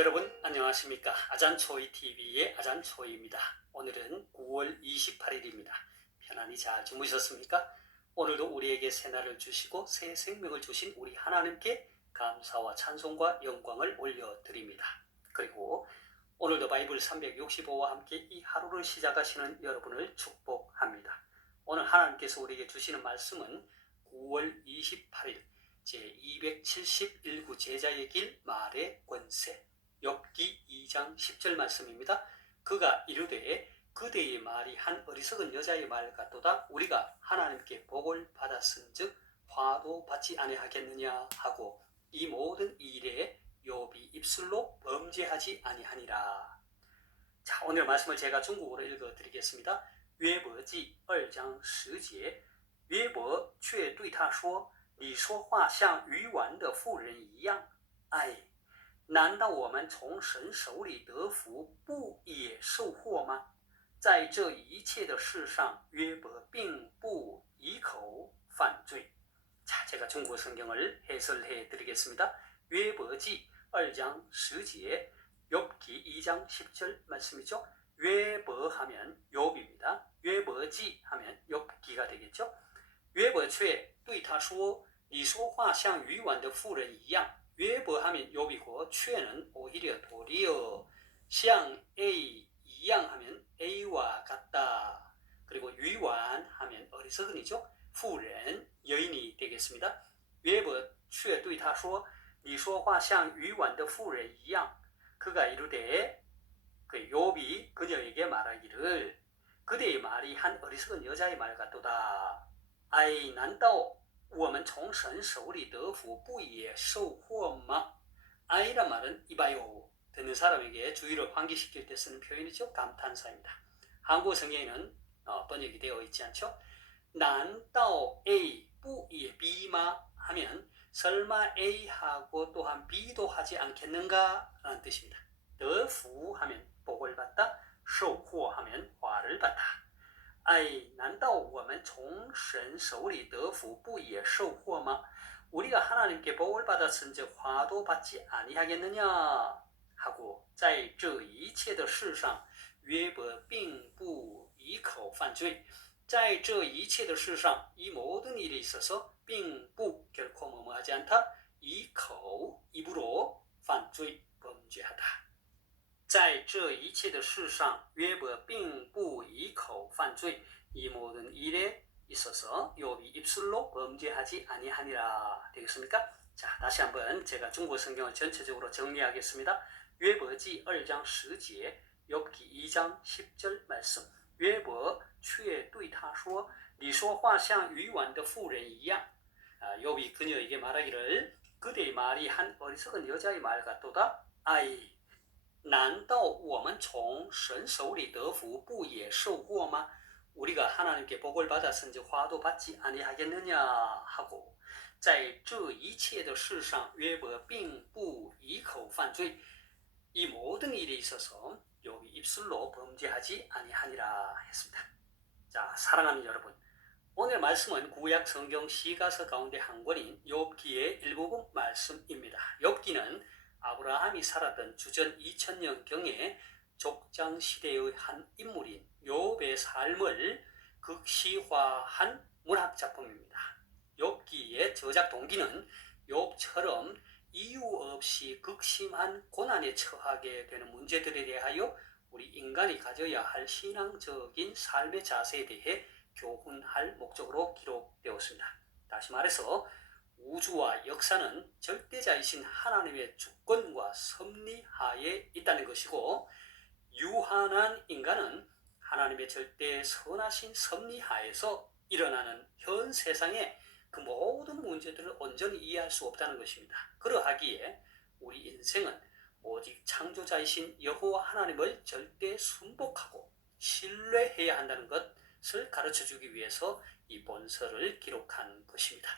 여러분 안녕하십니까? 아잔초이TV의 아잔초이입니다. 오늘은 9월 28일입니다. 편안히 잘 주무셨습니까? 오늘도 우리에게 새날을 주시고 새 생명을 주신 우리 하나님께 감사와 찬송과 영광을 올려드립니다. 그리고 오늘도 바이블 365와 함께 이 하루를 시작하시는 여러분을 축복합니다. 오늘 하나님께서 우리에게 주시는 말씀은 9월 28일 제271구 제자의 길 말의 권세 욥기 2장 10절 말씀입니다. 그가 이르되 그대의 말이 한 어리석은 여자의 말 같도다. 우리가 하나님께 복을 받았은즉 화도 받지 아니하겠느냐 하고 이 모든 일에 욥이 입술로 범죄하지 아니하니라. 자, 오늘 말씀을 제가 중국어로 읽어드리겠습니다. 约伯记2章10节约伯却对他说你说话像愚顽的妇人一样。哎，难道我们从神手里得福不也受祸吗？在这一切的事上约伯并不以口犯罪。 자, 제가 중국 성경을 해설해 드리겠습니다. 约伯记2장 10제 욥기 2장 10절 말씀이죠. 约伯 하면 욥입니다. 约伯记 하면 욥기가 되겠죠. 约伯却对他说你说话像愚顽的妇人一样。 约伯 하면 욥이고 却는 오히려 도리어 像 A 一样 하면 A와 같다. 그리고 愚顽 하면 어리석은이죠. 妇人 여인이 되겠습니다. 约伯却对他说你说话像愚顽的妇人一样. 그가 이르되 그 욥이 그녀에게 말하기를 그대의 말이 한 어리석은 여자의 말 같도다. 아이, 难道我们从神手里得福不也受祸吗? 아이란 말은 이봐요. 듣는 사람에게 주의를 환기시킬 때 쓰는 표현이죠. 감탄사입니다. 한국 성경에는 번역이 되어 있지 않죠? 难道 A 不也 B마? 하면 설마 A하고 또한 B도 하지 않겠는가? 라는 뜻입니다. 得福 하면 복을 받다, 受祸 하면 화를 받다. 哎，难道我们从神手里得福不也受祸吗? 우리가 하나님께 복을 받았은즉 화도 받지 아니하겠느냐? 하고 在这一切的事上约伯并不以口犯罪。在这一切的事上이 모든 일에 있어서 并不 결코 뭐뭐하지 않다. 이口 입으로 犯罪 범죄하다. 在这一切的事上约伯并不以口犯罪. 이 모든 일에 있어서 욥이 입술로 범죄하지 아니하니라. 되겠습니까? 자, 다시 한번 제가 중국 성경을 전체적으로 정리하겠습니다. 约伯记2장 10제 욥기 2장 10절 말씀. 约伯却对他说你说话像愚顽的妇人一样. 욥이 그녀에게 말하기를 그대의 말이 한 어리석은 여자의 말 같도다. 아이, 难道我们从神手里得福不也受祸吗? 우리가 하나님께 복을 받았은즉 화도 받지 아니하겠느냐 하고 在这一切的事上约伯并不以口犯罪. 이 모든 일에 있어서 욥이 입술로 범죄하지 아니하니라 했습니다. 자, 사랑하는 여러분, 오늘 말씀은 구약 성경 시가서 가운데 한 권인 욥기의 일부분 말씀입니다. 욥기는 아브라함이 살았던 주전 2000년경에 족장시대의 한 인물인 욥의 삶을 극시화한 문학작품입니다. 욥기의 저작 동기는 욥처럼 이유 없이 극심한 고난에 처하게 되는 문제들에 대하여 우리 인간이 가져야 할 신앙적인 삶의 자세에 대해 교훈할 목적으로 기록되었습니다. 다시 말해서 우주와 역사는 절대자이신 하나님의 주권과 섭리 하에 있다는 것이고 유한한 인간은 하나님의 절대 선하신 섭리 하에서 일어나는 현 세상의 그 모든 문제들을 온전히 이해할 수 없다는 것입니다. 그러하기에 우리 인생은 오직 창조자이신 여호와 하나님을 절대 순복하고 신뢰해야 한다는 것을 가르쳐주기 위해서 이 본서를 기록한 것입니다.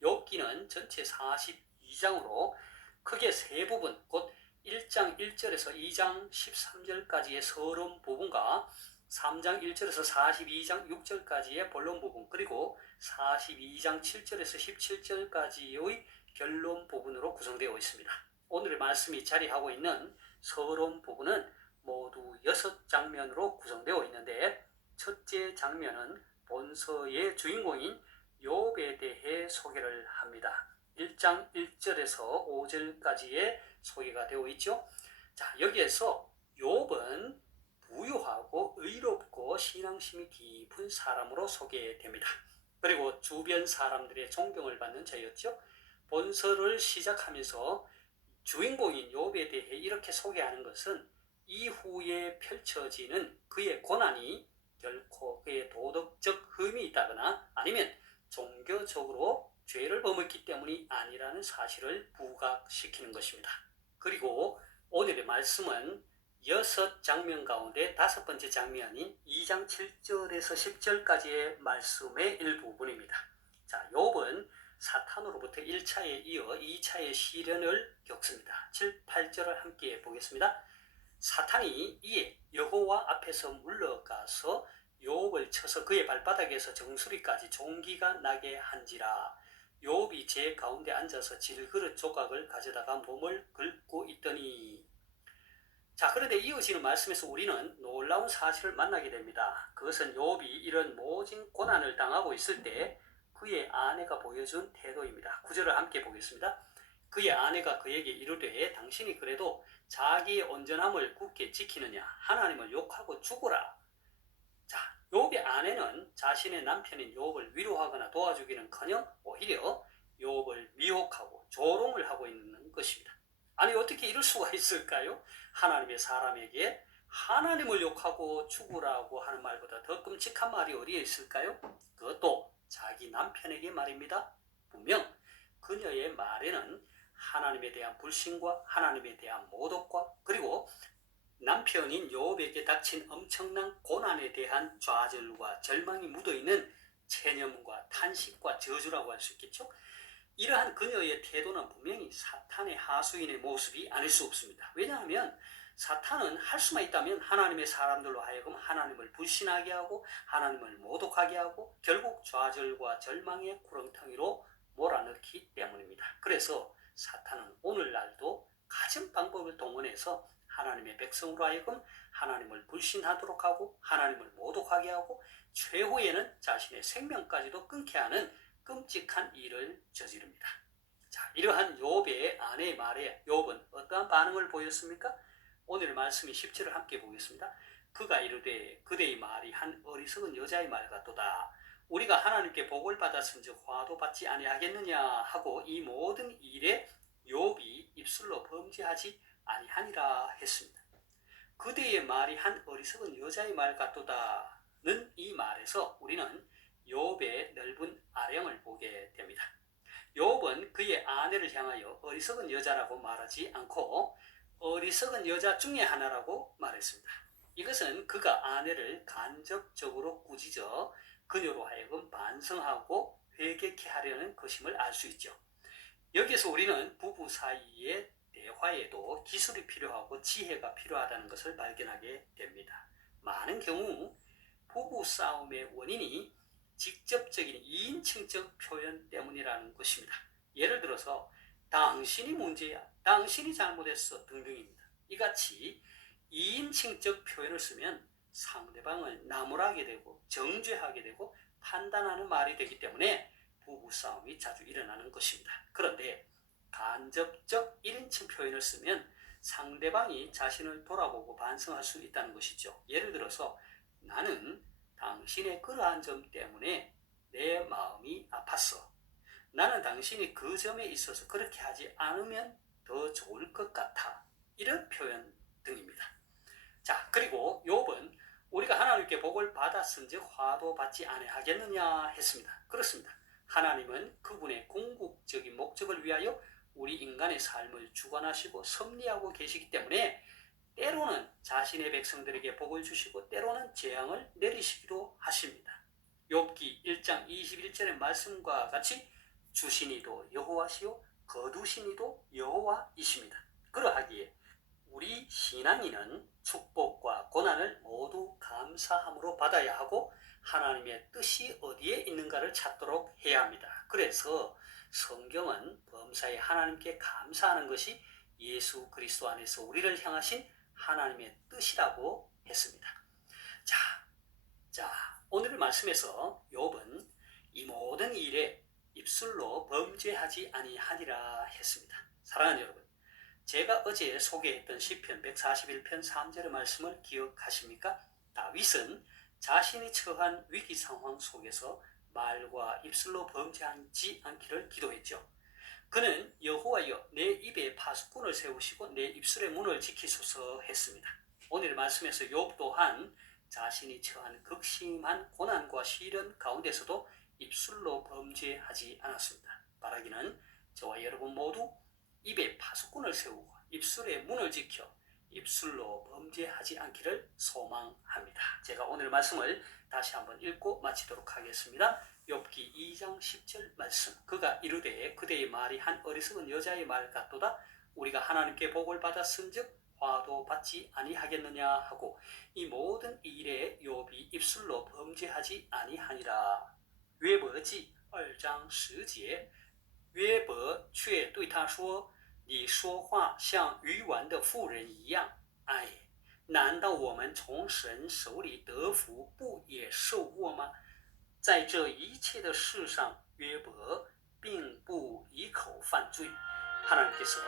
욥기는 전체 42장으로 크게 세 부분, 곧 1장 1절에서 2장 13절까지의 서론 부분과 3장 1절에서 42장 6절까지의 본론 부분, 그리고 42장 7절에서 17절까지의 결론 부분으로 구성되어 있습니다. 오늘의 말씀이 자리하고 있는 서론 부분은 모두 6장면으로 구성되어 있는데 첫째 장면은 본서의 주인공인 욥에 대해 소개를 합니다. 1장 1절에서 5절까지의 소개가 되어 있죠. 자, 여기에서 욥은 부유하고 의롭고 신앙심이 깊은 사람으로 소개됩니다. 그리고 주변 사람들의 존경을 받는 자였죠. 본서를 시작하면서 주인공인 욥에 대해 이렇게 소개하는 것은 이후에 펼쳐지는 그의 고난이 결코 그의 도덕적 흠이 있다거나 아니면 종교적으로 죄를 범했기 때문이 아니라는 사실을 부각시키는 것입니다. 그리고 오늘의 말씀은 6장면 가운데 5번째 장면인 2장 7절에서 10절까지의 말씀의 일부분입니다. 자, 욥은 사탄으로부터 1차에 이어 2차의 시련을 겪습니다. 7, 8절을 함께 보겠습니다. 사탄이 이에 여호와 앞에서 물러가서 욥을 쳐서 그의 발바닥에서 정수리까지 종기가 나게 한지라. 욥이 제 가운데 앉아서 질그릇 조각을 가져다가 몸을 긁고 있더니. 자, 그런데 이어지는 말씀에서 우리는 놀라운 사실을 만나게 됩니다. 그것은 욥이 이런 모진 고난을 당하고 있을 때 그의 아내가 보여준 태도입니다. 9절을 함께 보겠습니다. 그의 아내가 그에게 이르되 당신이 그래도 자기의 온전함을 굳게 지키느냐? 하나님을 욕하고 죽으라. 자, 욥의 아내는 자신의 남편인 욥을 위로하거나 도와주기는커녕 오히려 욥을 미혹하고 조롱을 하고 있는 것입니다. 아니, 어떻게 이럴 수가 있을까요? 하나님의 사람에게 하나님을 욕하고 죽으라고 하는 말보다 더 끔찍한 말이 어디에 있을까요? 그것도 자기 남편에게 말입니다. 분명 그녀의 말에는 하나님에 대한 불신과 하나님에 대한 모독과 그리고 남편인 욥에게 닥친 엄청난 고난에 대한 좌절과 절망이 묻어있는 체념과 탄식과 저주라고 할 수 있겠죠. 이러한 그녀의 태도는 분명히 사탄의 하수인의 모습이 아닐 수 없습니다. 왜냐하면 사탄은 할 수만 있다면 하나님의 사람들로 하여금 하나님을 불신하게 하고 하나님을 모독하게 하고 결국 좌절과 절망의 구렁텅이로 몰아넣기 때문입니다. 그래서 사탄은 오늘날도 가진 방법을 동원해서 하나님의 백성으로 하여금 하나님을 불신하도록 하고 하나님을 모독하게 하고 최후에는 자신의 생명까지도 끊게 하는 끔찍한 일을 저지릅니다. 자, 이러한 욥의 아내의 말에 욥은 어떠한 반응을 보였습니까? 오늘 말씀이 10절을 함께 보겠습니다. 그가 이르되 그대의 말이 한 어리석은 여자의 말 같도다. 우리가 하나님께 복을 받았은즉 화도 받지 아니하겠느냐 하고 이 모든 일에 욥이 입술로 범죄하지 아니하니라 했습니다. 그대의 말이 한 어리석은 여자의 말 같도다는 이 말에서 우리는 욥의 넓은 아량을 보게 됩니다. 욥은 그의 아내를 향하여 어리석은 여자라고 말하지 않고 어리석은 여자 중에 하나라고 말했습니다. 이것은 그가 아내를 간접적으로 꾸짖어 그녀로 하여금 반성하고 회개케 하려는 것임을 알 수 있죠. 여기서 우리는 부부 사이의 대화에도 기술이 필요하고 지혜가 필요하다는 것을 발견하게 됩니다. 많은 경우 부부 싸움의 원인이 직접적인 2인칭적 표현 때문이라는 것입니다. 예를 들어서 당신이 문제야, 당신이 잘못했어 등등입니다. 이같이 2인칭적 표현을 쓰면 상대방을 나무라게 되고 정죄하게 되고 판단하는 말이 되기 때문에 부부싸움이 자주 일어나는 것입니다. 그런데 간접적 1인칭 표현을 쓰면 상대방이 자신을 돌아보고 반성할 수 있다는 것이죠. 예를 들어서 나는 당신의 그러한 점 때문에 내 마음이 아팠어. 나는 당신이 그 점에 있어서 그렇게 하지 않으면 더 좋을 것 같아. 이런 표현 등입니다. 자, 그리고 욥은 우리가 하나님께 복을 받았은즉 화도 받지 아니하겠느냐 했습니다. 그렇습니다. 하나님은 그분의 궁극적인 목적을 위하여 우리 인간의 삶을 주관하시고 섭리하고 계시기 때문에 때로는 자신의 백성들에게 복을 주시고 때로는 재앙을 내리시기도 하십니다. 욥기 1장 21절의 말씀과 같이 주시니도 여호와시요 거두시니도 여호와이십니다. 그러하기에 우리 신앙인은 축복과 고난을 모두 감사함으로 받아야 하고 하나님의 뜻이 어디에 있는가를 찾도록 해야 합니다. 그래서 성경은 범사에 하나님께 감사하는 것이 예수 그리스도 안에서 우리를 향하신 하나님의 뜻이라고 했습니다. 자, 오늘 말씀에서 욥은 이 모든 일에 입술로 범죄하지 아니하니라 했습니다. 사랑하는 여러분, 제가 어제 소개했던 시편 141편 3절의 말씀을 기억하십니까? 다윗은 자신이 처한 위기 상황 속에서 말과 입술로 범죄하지 않기를 기도했죠. 그는 여호와여 내 입에 파수꾼을 세우시고 내 입술의 문을 지키소서 했습니다. 오늘 말씀에서 욥 또한 자신이 처한 극심한 고난과 시련 가운데서도 입술로 범죄하지 않았습니다. 바라기는 저와 여러분 모두 입에 파수꾼을 세우고 입술의 문을 지켜 입술로 범죄하지 않기를 소망합니다. 제가 오늘 말씀을 다시 한번 읽고 마치도록 하겠습니다. 욥기 2장 10절 말씀. 그가 이르되 그대의 말이 한 어리석은 여자의 말 같도다. 우리가 하나님께 복을 받았은즉 화도 받지 아니하겠느냐 하고 이 모든 일에 욥이 입술로 범죄하지 아니하니라.约伯记2章10节，约伯却对他说：“你说话像愚顽的妇人一样。哎，难道我们从神手里得福，不也受过吗？”在这一切的事上，约伯并不以口犯罪。하나님께서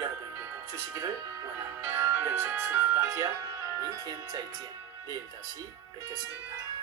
여러분에게 복 주시기를 원합니다. 여기서 승리단지야. 明天再见. 내일 다시 뵙겠습니다.